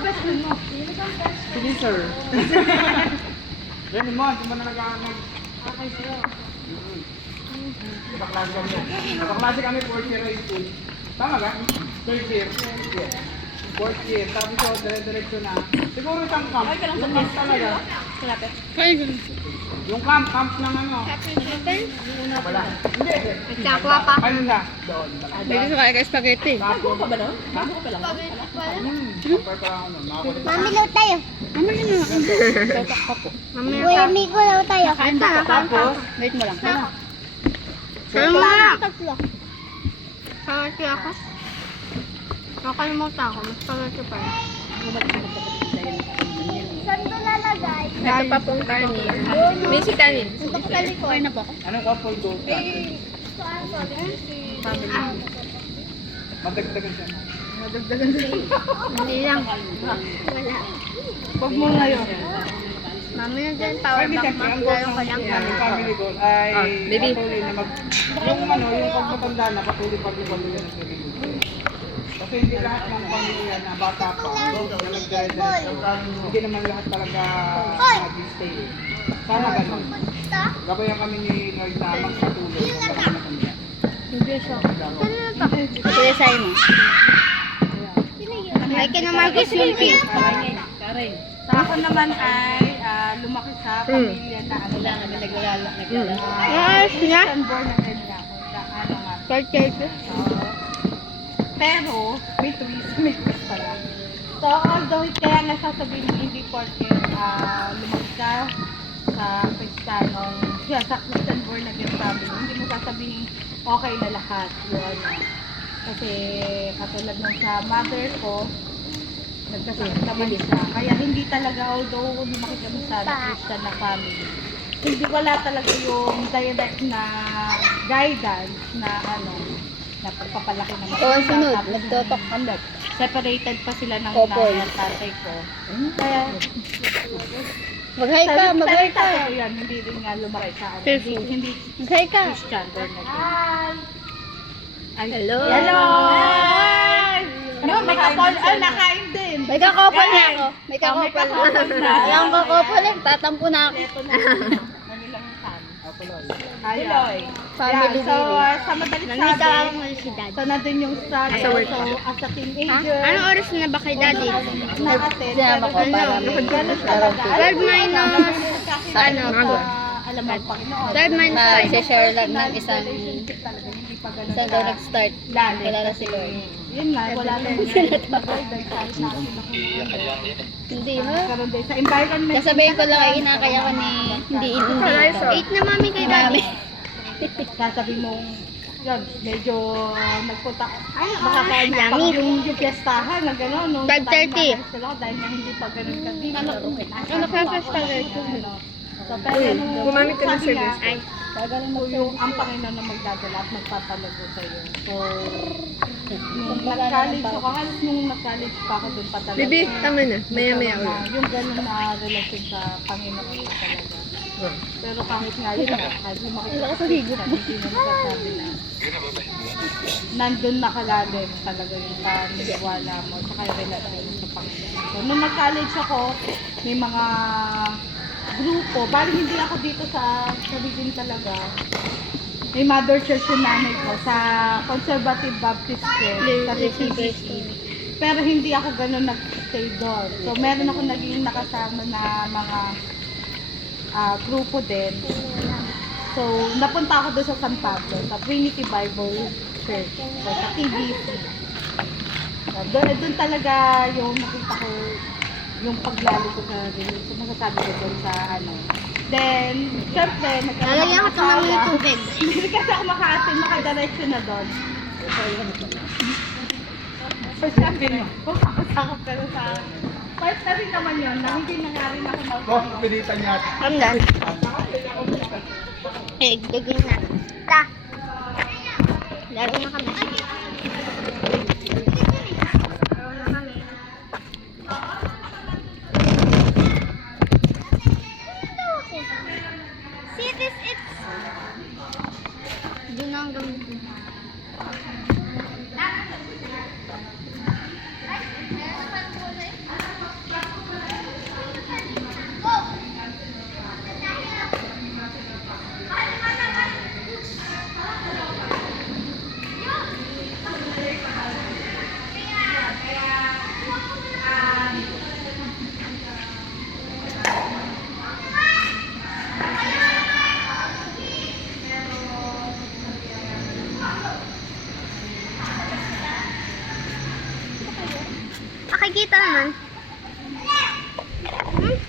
best friend mo? Sige, sir. Yan mo, hindi mo na nag-aanag. Okay, sa'yo. Nakaklase kami. Nakaklase kami 4th year high school. Tama ka? 3rd year. Yeah. 4th year. Tapos so, dire-diretso na. Siguro isang camp. Yung camp talaga. Malapit. Yung camp ng ano. Wala. Hindi. Nagkakwa pa. Ano na? Doon. Dito sa kaya spaghetti. Ako pa ba nun? Ha? Ako pa lang. Kapag ka ano, nakakulit. Mami, law tayo. Tatak pa po. Mami, amigo, law tayo. Kain ba? Tapos, wait mo lang. Kaya mo na. Tatlo. Spaghetti ako. Nakalimutan ako. Mas spaghetti pa rin. Saan ko lalagay? Ito pa pong kanin. May si kanin. Ito ko sa likod. Kain na ba ako? Anong couple gold ka? Saan ko? Madagdagan siya. Hindi lang. Wala. Huwag mo ngayon. Mami na dyan. Ay, Power di bank. siyempre, ang Magkaroon goal ko ng lang. yan, yung family goal ay baby. patuloy na yung ano, yung pag matanda na patuloy pag-patuloy ng sarili. Kasi hindi lahat ng pamilya na bata pa, na nagdire-diretso, hindi naman lahat talaga nag-stay. Sana ganun. Gabayan kami ni Lord na magpatuloy sa mga matanda. Hindi siya. Kaya sa'yo mo. Ay, kina Marcos Yulpi. Karen. Sa ako naman ay lumaki sa pamilya na ano lang, naglalala. Yes, niya. Born na rin nga ako. Ano nga. Spaghetti. Pero, may twist pala. So, although kaya nasasabihin mo hindi porke lumaki ka sa Kristiyanong, sa Christian born again family, hindi mo sasabihin okay na lahat. Yun. Kasi katulad nung sa mother ko, nagkasakit naman siya. Kaya hindi talaga, although lumaki kami sa Christian na family, hindi wala talaga yung direct na guidance na ano, na pagpapalaki naman. O, ang sunod. Tapos, Nagtotok kambot. separated pa sila ng Couple. nanay at tatay ko. Kaya, Mag-hi ka, mag-hi ka. salita ko yan, hindi rin nga lumaki sa ano. Faithful. Hindi Mag-hi ka. Christian, born again. Ay, Hello. Hello! No, may kapol. Ay, nakain din. May kakopol na ako. May Oh, may kakopol kakopol na. na. Alam ko kakopol eh. Tatampo na ako. Ito na. Manilang san. Ayoy. Family So, sa madalit Nandito sabi, ako ngayon si Daddy. ito na din yung study. Sa work So, pa. as a Ha? teenager, Anong oras na ba kay Daddy? na-attend. Sinama ko para may Ganun talaga. 12 minus ano po. Alam mo, Panginoon. 12 minus 5. Share lang ng isang Relationship talaga, hindi pa ganun isang daw nag-start. lalim. Wala na si Lord. Yun nga, wala lang Hindi ha? karoon din sa environment. Kasabihin ko lang ay inakay ako ni hindi So, 8 na mami kay Daddy. Sasabi mo, yun, medyo nagpunta. Ay, yummy. pag yung fiestahan na gano'n. Nung 5:30. dahil na hindi pa ganun kasi. Ano ka sa spaghetti? So, pero nung gumamit ka ng sabi nga, service. Ay. gagaling mo yung ang Panginoon na magdadala at magpapalago sa iyo. So, nung nag-college ako, halos nung nag-college pa ako doon pa talaga. Bibi, tama na. Maya-maya ulit. Yung gano'n na relasyon sa Panginoon ko talaga. Pero kahit nga yun, kahit lumaki sa hindi na nagsasabi na nandun nakalalim talaga yung paniniwala mo sa yung relasyon mo sa Panginoon. So, nung nag-college ako, may mga grupo, bali hindi ako dito sa Bigin talaga. May mother church yung nanay ko sa Conservative Baptist Church sa TCBC. Pero hindi ako ganun nag-stay doon. So meron ako naging nakasama na mga grupo din. So napunta ako doon sa San Pablo, sa Trinity Bible Church, so, sa TBC. So, doon talaga yung nakita ko yung paglalo ko sa religion, masasabi ko doon sa ano. Then, syempre, Lalagyan ko ito ng tubig. Hindi kasi ako makadiretso na doon. So, sabi mo, pumakasakot ka sa... Part na rin naman yun, na hindi na nga rin ako Oh, pilitan niya. I'm done. Eh, gagawin na. Ta. Laro na kami. See this, it's Doon na ang gamit mo. Kita naman. Hmm?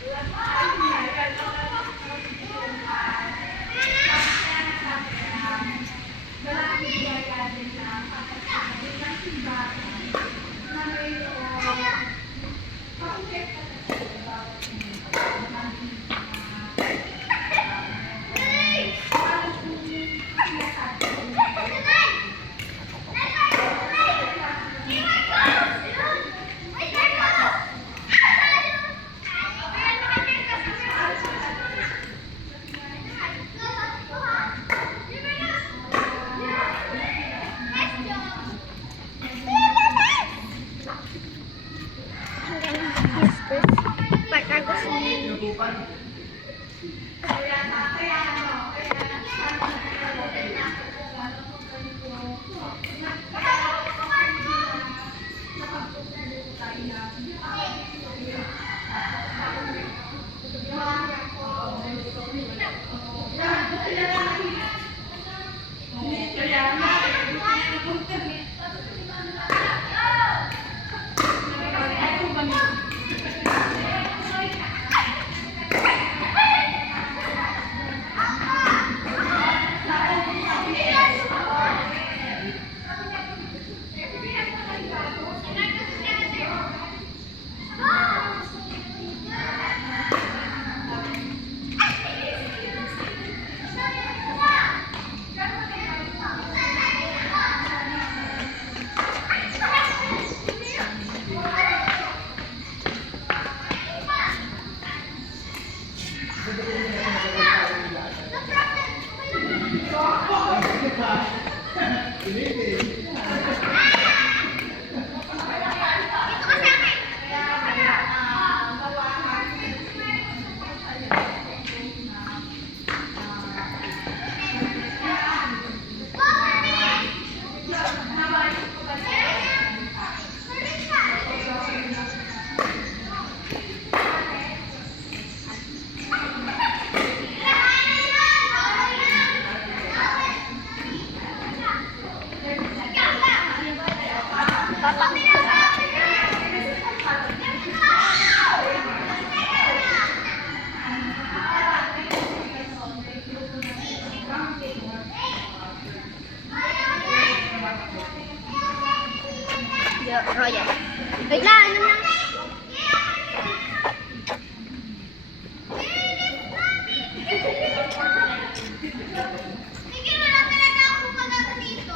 Royal. Wait lang, ano lang? Sige, wala talaga ako magano dito.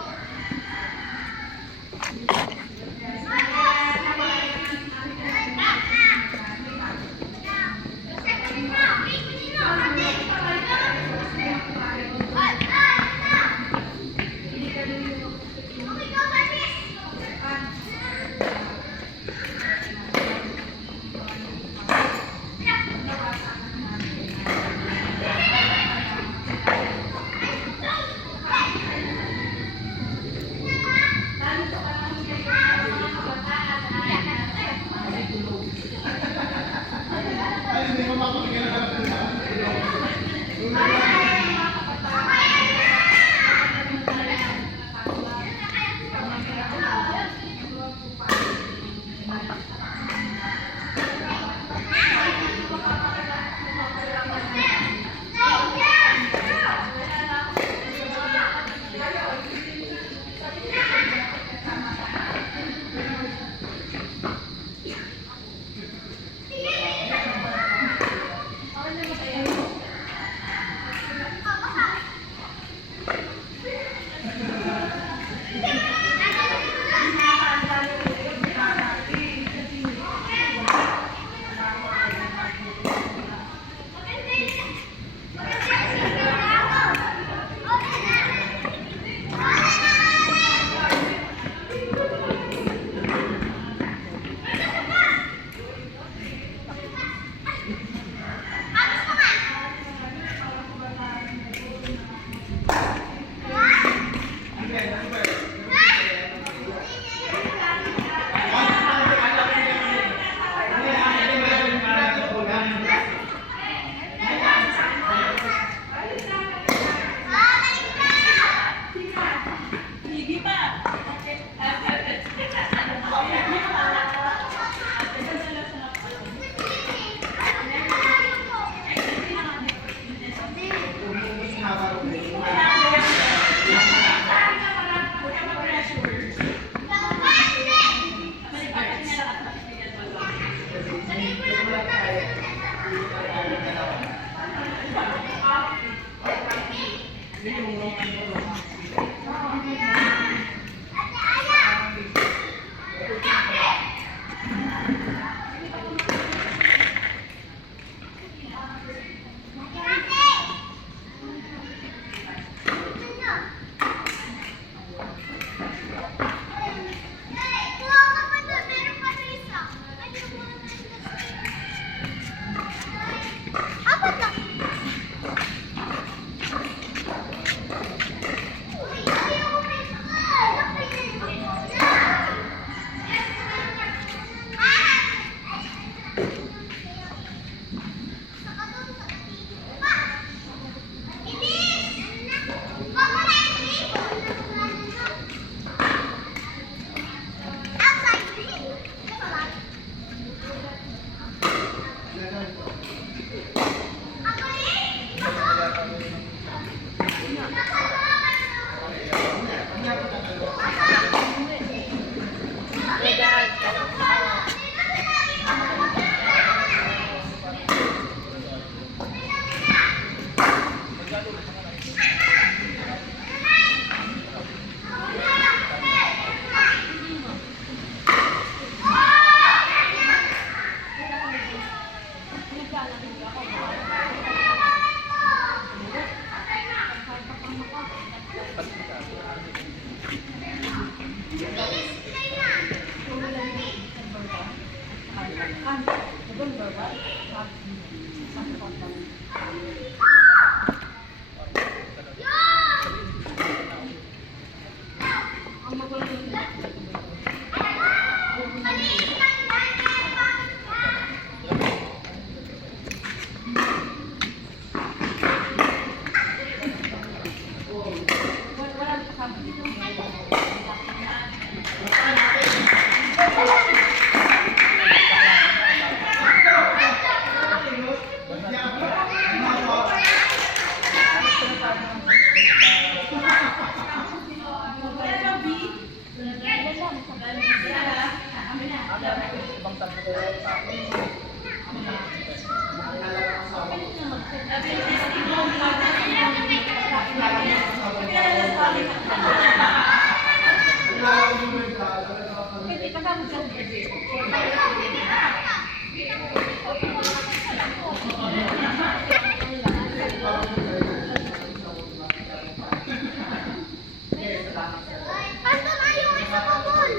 Basta na yung isa ko, Paul.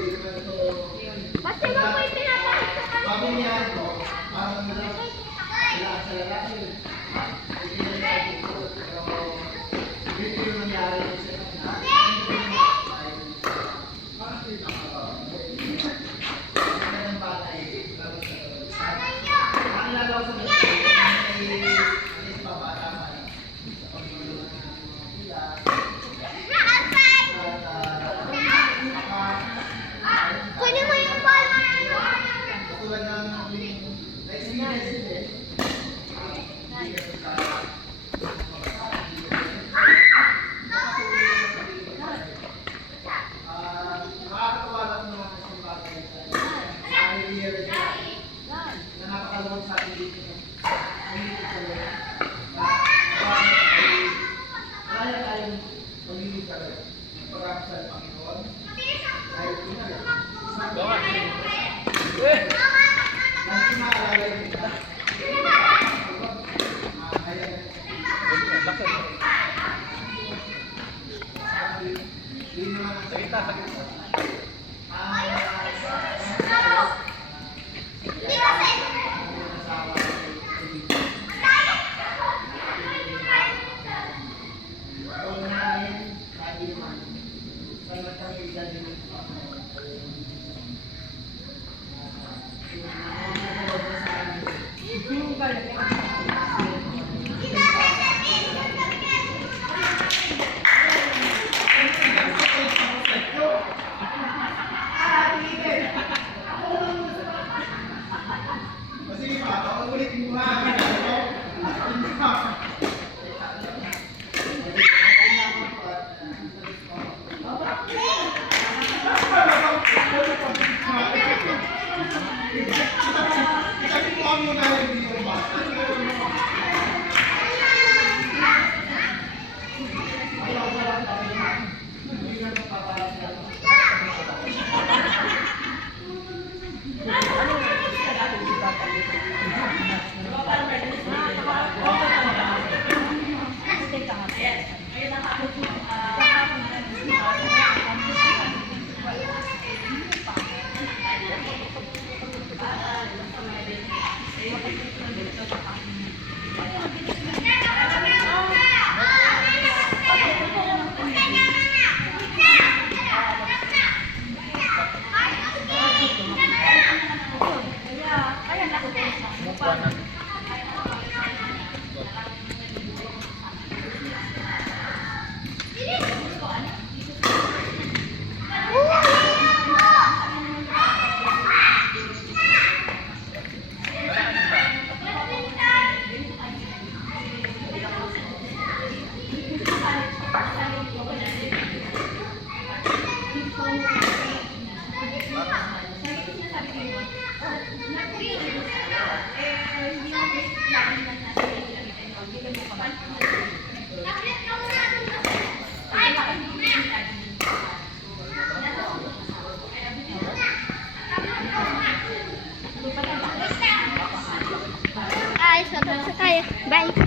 Basta lang po yung pinapahit sa kunin mo yung ball na Ano? Ay, sa tayo. Bye.